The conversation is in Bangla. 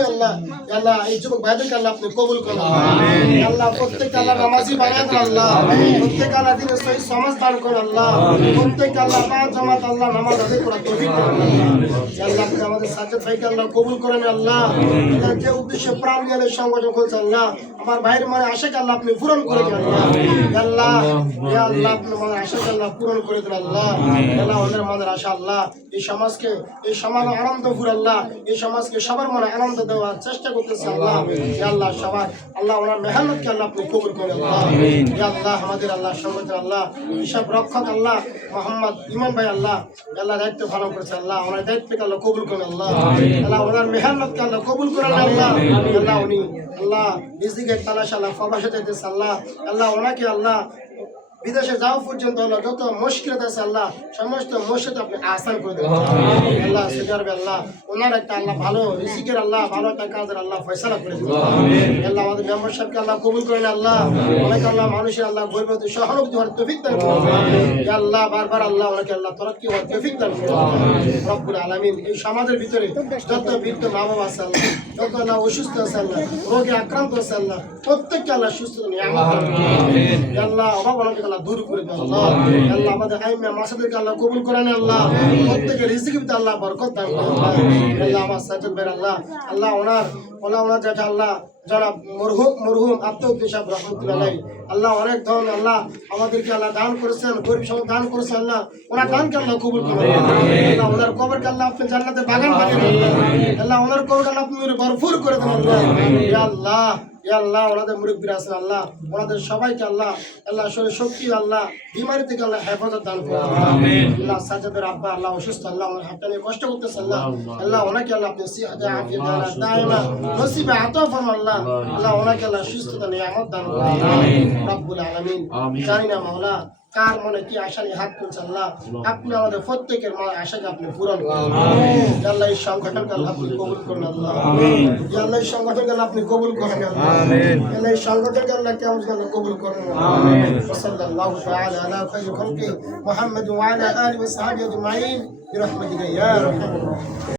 মাধ্যমে আল্লাহ আল্লাহ এই যুবক ভাইদেরকে আল্লাহ আপনি কবুল করুন আল্লাহ প্রত্যেককে আল্লাহ নামাজি বানায় দেন আল্লাহ প্রত্যেক আল্লাহ দিনের সহি সমাজ দান করুন আল্লাহ প্রত্যেক আল্লাহ পাঁচ জামাত আল্লাহ নামাজ আদায় করার তৌফিক দান করুন আল্লাহ আপনি আমাদের সাজ্জাদ ভাইকে আল্লাহ কবুল করেন আল্লাহ যে উদ্দেশ্যে প্রাণ নিয়ে সংগঠন করছে আল্লাহ আমার ভাইয়ের মনে আশাকে আল্লাহ আপনি পূরণ করে দেন আল্লাহ ইয়া আল্লাহ আপনি মনের আশাকে আল্লাহ পূরণ করে দেন আল্লাহ আল্লাহ ওদের মনের আশা আল্লাহ এই সমাজকে এই সমাজ আনন্দপুর আল্লাহ এই সমাজকে সবার মনে আনন্দ দেওয়ার চেষ্টা করতেছে আল্লাহ ইয়া আল্লাহ সবার আল্লাহ ওনার মেহনতকে আল্লাহ আপনি কবুল করেন আল্লাহ ইয়া আল্লাহ আমাদের আল্লাহ সংগঠন আল্লাহ সব রক্ষক আল্লাহ মোহাম্মদ ইমান ভাই আল্লাহ আল্লাহ দায়িত্ব পালন করেছে আল্লাহ ওনার দায়িত্বকে আল্লাহ কবুল করেন আল্লাহ আল্লাহ ওনার মেহনতকে আল্লাহ কবুল করেন আল্লাহ আল্লাহ উনি আল্লাহ রিজিকের তালাশ আল্লাহ প্রবাসে যাইতেছে আল্লাহ আল্লাহ ওনাকে আল্লাহ বিদেশে যাওয়া পর্যন্ত আল্লাহ যত মুশকিলাত আছে আল্লাহ সমস্ত মুশকিল আপনি আসান করে দেন আল্লাহ সিজার আল্লাহ ওনার একটা আল্লাহ ভালো রিজিকের আল্লাহ ভালো একটা কাজের আল্লাহ ফয়সালা করে দেন আল্লাহ আমাদের মেম্বারশিপকে আল্লাহ কবুল করেন আল্লাহ অনেক আল্লাহ মানুষের আল্লাহ গরিবতে সহানুভূতি হওয়ার তৌফিক দান করুন ইয়া আল্লাহ বারবার আল্লাহ ওনাকে আল্লাহ তরক্কি হওয়ার তৌফিক দান করুন রব্বুল আলামিন এই সমাজের ভিতরে যত বৃদ্ধ মা বাবা আছে আল্লাহ যত আল্লাহ অসুস্থ আছে আল্লাহ রোগে আক্রান্ত আছে আল্লাহ প্রত্যেককে আল্লাহ সুস্থ নিয়ামত দান করুন ইয়া আল্লাহ অভাব অনটন আল্লাহ দূর করে দেন আল্লাহ আল্লাহ আমাদের আইমা মাসাদেরকে আল্লাহ কবুল করেন আল্লাহ প্রত্যেকের রিজিকে আল্লাহ বরকত দান করুন আল্লাহ আমার সাজ্জাদ ভাই আল্লাহ আল্লাহ ওনার যেটা আল্লাহ যারা মরহুম আত্মউদ্দিন সাহেব রহমতুল্লাহ আলাইহি আল্লাহ অনেক ধন আল্লাহ আমাদেরকে আল্লাহ দান করেছেন গরিব সমাজ দান করেছেন আল্লাহ ওনার দানকে আল্লাহ কবুল করুন আল্লাহ ওনার কবরকে আল্লাহ আপনি জান্নাতে বাগান বানিয়ে দেন আল্লাহ ওনার কবরকে আল্লাহ আপনি ভরপুর করে দেন আল্লাহ ইয়া আল্লাহ ইয়া আল্লাহ ওনাদের মুরব্বিরা আছেন আল্লাহ ওনাদের সবাইকে আল্লাহ আল্লাহ শরীর শক্তি আল্লাহ বিমারি থেকে আল্লাহ হেফাজত দান করুন আল্লাহ সাজ্জাদের আব্বা আল্লাহ অসুস্থ আল্লাহ ওনার হাতটা নিয়ে কষ্ট করতেছে আল্লাহ আল্লাহ ওনাকে আল্লাহ আপনি সিহাতে আফিয়াত আল্লাহ দাইমা নসিবে আতা ফরমান আল্লাহ আল্লাহ ওনাকে আল্লাহ সুস্থতা নিয়ামত দান করুন রব্বুল আলামিন জানি না মাওলা কার মনে কি আশা নিয়ে হাত তুলছে আল্লাহ আপনি আমাদের প্রত্যেকের মনে আশাকে আপনি পূরণ করুন আল্লাহ এই সংগঠনকে আল্লাহ আপনি কবুল করুন আল্লাহ আল্লাহ এই সংগঠনকে আল্লাহ আপনি কবুল করেন আল্লাহ আল্লাহ এই সংগঠনকে আল্লাহ কেমন আল্লাহ কবুল করেন সাল্লাল্লাহু তাআলা আলা খায়রি খালকি মুহাম্মদ ওয়া আলা আলিহি ওয়া সাহবিহি আজমাইন বিরহমাতিকা ইয়া রাহমান